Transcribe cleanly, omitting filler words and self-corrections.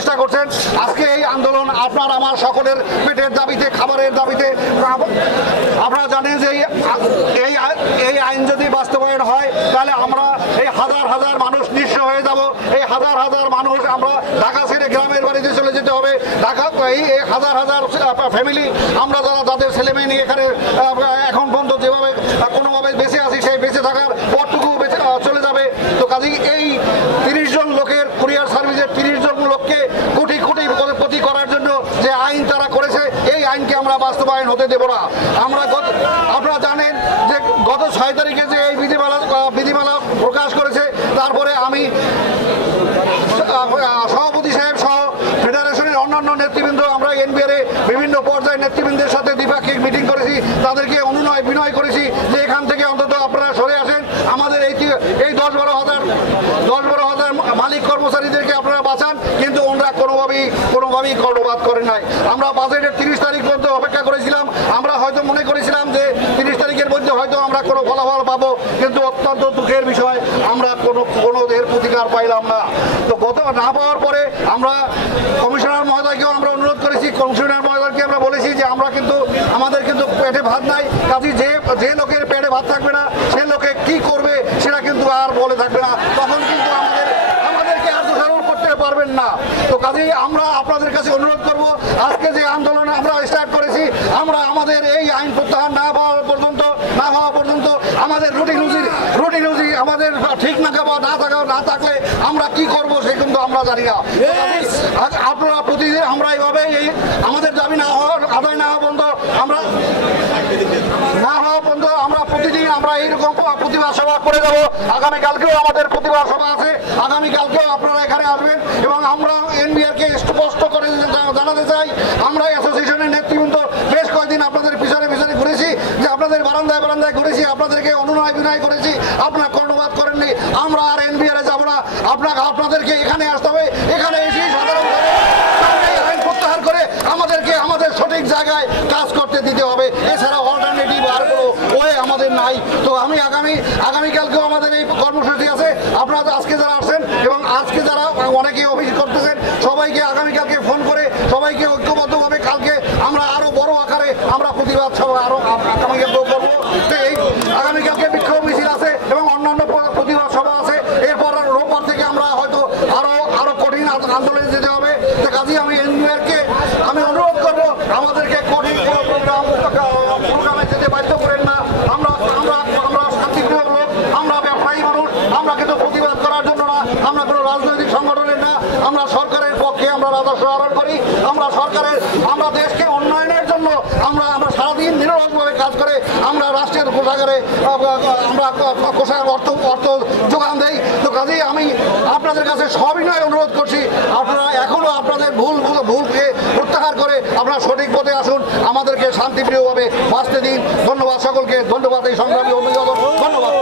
চেষ্টা করছেন। আজকে এই আন্দোলন আপনার আমার সকলের পেটের দাবিতে, খাবারের দাবিতে। আপনারা জানেন যে এই আইন যদি বাস্তবায়ন হয় তাহলে আমরা এই হাজার হাজার মানুষ নিঃস্ব হয়ে যাব। এই হাজার হাজার মানুষ আমরা ঢাকা ছেড়ে গ্রামের বাড়িতে চলে যেতে হবে। ঢাকা এই হাজার হাজার ফ্যামিলি আমরা যারা তাদের ছেলে মেয়ে নিয়ে এখানে এখন পর্যন্ত যেভাবে কোনোভাবে বেঁচে আছি সেই বেঁচে থাকার পরটুকু চলে যাবে। তো কাজেই এই 30 জন লোকের কুরিয়ার সার্ভিসের 30 জন লোককে কোটি কোটি প্রতি করার জন্য যে আইন তারা করেছে এই আইনকে আমরা বাস্তবায়ন হতে দেব না। আপনারা জানেন যে গত 6 তারিখে যে এই বিধিমালা প্রকাশ করেছে, তারপরে আমি সভাপতি সাহেব সহ ফেডারেশনের অন্যান্য নেতৃবৃন্দ আমরা এনবিআর বিভিন্ন পর্যায়ের নেতৃবৃন্দের সাথে দ্বিপাক্ষিক মিটিং করেছি। তাদেরকে অনুনয় বিনয় করেছি যে এখান থেকে অন্তত আপনারা সরে আসেন, আমাদের এই 10-12 হাজার মালিক কর্মচারীদেরকে আপনারা বাঁচান। কিন্তু ওনারা কোনোভাবেই কর্ণপাত করেন নাই। আমরা বাজেটের 30 তারিখ পর্যন্ত অপেক্ষা করেছিলাম। আমরা হয়তো মনে করেছিলাম যে 30 তারিখের মধ্যে হয়তো আমরা কোনো ফলাফল পাবো, কিন্তু অত্যন্ত দুঃখের বিষয় আমরা কোনো এর প্রতিকার পাইলাম না। তো গত না পাওয়ার পরে আমরা কমিশনার মহোদয়কেও আমরা অনুরোধ করেছি। কমিশনার মহোদয়কে আমরা বলেছি যে আমাদের কিন্তু পেটে ভাত নাই, কাজে যে লোকের পেটে ভাত থাকবে না সে লোকে কি করবে সেটা কিন্তু আর বলে থাকবে না, তখন কিন্তু আমাদেরকে আর দোষারোপ করতে পারবেন না। তো কাজেই আমরা আপনাদের কাছে অনুরোধ করব, আজকে যে আন্দোলন আমরা স্টার্ট করেছি, আমরা আমাদের এই আইন প্রত্যাহার না হওয়া পর্যন্ত আমাদের রুটি রুজি আমাদের ঠিক না থাকলে আমরা কি করব সে কিন্তু আমরা জানি না। আপনারা প্রতিদিন আমরা এইভাবে আমাদের দাবি আদায় না হওয়া পর্যন্ত আমরা প্রতিদিন আমরা এইরকম প্রতিবাদ সভা করে যাব। আগামীকালকেও আমাদের প্রতিবাদ সভা আছে, আগামীকালকেও আপনারা এখানে আসবেন। এবং আমরা এনবিআরকে স্পষ্ট করে জানাতে চাই, আমরা অ্যাসোসিয়েশনের নেতৃবৃন্দ বেশ কয়েকদিন আপনাদের পিছনে ঘুরেছি, যে আপনাদের বারান্দায় ঘুরেছি, আপনাদেরকে অনুনয় বিনয় করেছি, আপনারা কর্ণপাত করেননি। আমরা আর এনবিআরে যাব না, আপনাদেরকে এখানে আসতে হবে। এখানে এসে সাধারণভাবে আইন প্রত্যাহার করে আমাদের সঠিক জায়গায় কাজ করতে দিতে হবে। এছাড়া অল্টারনেটিভ আর কোনো ওয়ে আমাদের নাই। তো আগামীকালকেও আমাদের এই কর্মসূচি আছে। আপনারা আজকে যারা আসছেন এবং আজকে যারা অনেকে অভিযোগ করতেছেন, সবাইকে আগামীকালকে ফোন করে সবাইকে ঐক্যবদ্ধভাবে কালকে আমরা আরো বড় আকারে আমরা প্রতিবাদ সভা আরো আগামীকালকেও করবো। এই আগামীকালকে বিক্ষোভ মিছিল আছে এবং অন্যান্য প্রতিবাদ সভা আছে। এরপর রোববার থেকে আমরা হয়তো আরো কঠিন আন্দোলনে যেতে হবে। তো কাজেই আমি এনবিআরকে অনুরোধ করবো, আমাদেরকে কঠিন কোনো প্রোগ্রামে যেতে বাধ্য করেন না। আমরা শান্তিপ্রিয় লোক, আমরা ব্যবসায়ী মানুষ, আমরা কিন্তু প্রতিবাদ করার জন্য না, আমরা কোনো রাজনৈতিক সংগঠনের না। আমরা সরকারের পক্ষে আমরা রাজস্ব আহরণ করি, আমরা দেশকে উন্নয়নের জন্য আমরা সারাদিন নিরলসভাবে কাজ করে আমরা রাষ্ট্রের কোষাগারে অর্থ যোগান দেই। তো কাজেই আমি আপনাদের কাছে সবিনয় অনুরোধ করছি, আপনারা এখনো আপনাদের ভুলকে প্রত্যাহার করে আপনারা সঠিক পথে আসুন, আমাদেরকে শান্তিপ্রিয়ভাবে বাঁচতে দিন। ধন্যবাদ সকলকে, ধন্যবাদ এই সংগ্রামী অভিযোগ, ধন্যবাদ।